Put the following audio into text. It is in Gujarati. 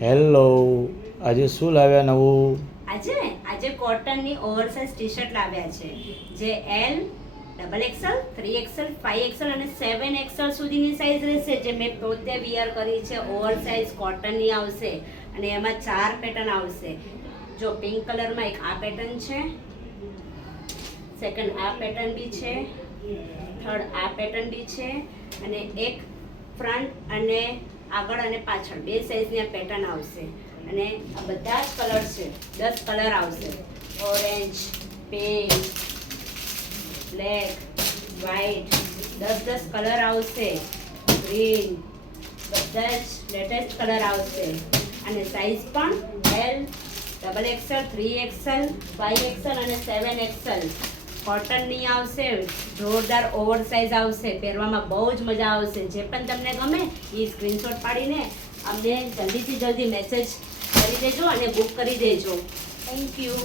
હેલો, આજે શું લાવ્યા નવું? આજે કોટનની ઓવરસાઇઝ ટી શર્ટ લાવ્યા છે જે L, double XL, 3XL, 5XL અને 7XL સુધીની સાઇઝ રહેશે. જે મેં પોતે વિયર કરી છે. ઓવરસાઇઝ કોટનની આવશે અને એમાં 4 પેટર્ન આવશે. જો પિંક કલરમાં એક આ પેટર્ન છે, સેકન્ડ આ પેટર્ન બી છે, થર્ડ આ પેટર્ન બી છે અને એક ફ્રન્ટ અને આગળ અને પાછળ બે સાઇઝની આ પેટર્ન આવશે. અને આ બધા જ કલર છે, 10 કલર આવશે. Orange, pink, black, white, 10 colour આવશે. ગ્રીન, બધા જ લેટેસ્ટ કલર આવશે. અને સાઇઝ પણ L, double XL, 3XL, 5XL અને 7XL. કોટનની આવશે, જોરદાર ઓવરસાઇઝ આવશે. પહેરવામાં બહુ જ મજા આવશે. જે પણ તમને ગમે એ સ્ક્રીનશોટ પાડીને અમને જલ્દીથી જલ્દી મેસેજ કરી દેજો અને બુક કરી દેજો. Thank you.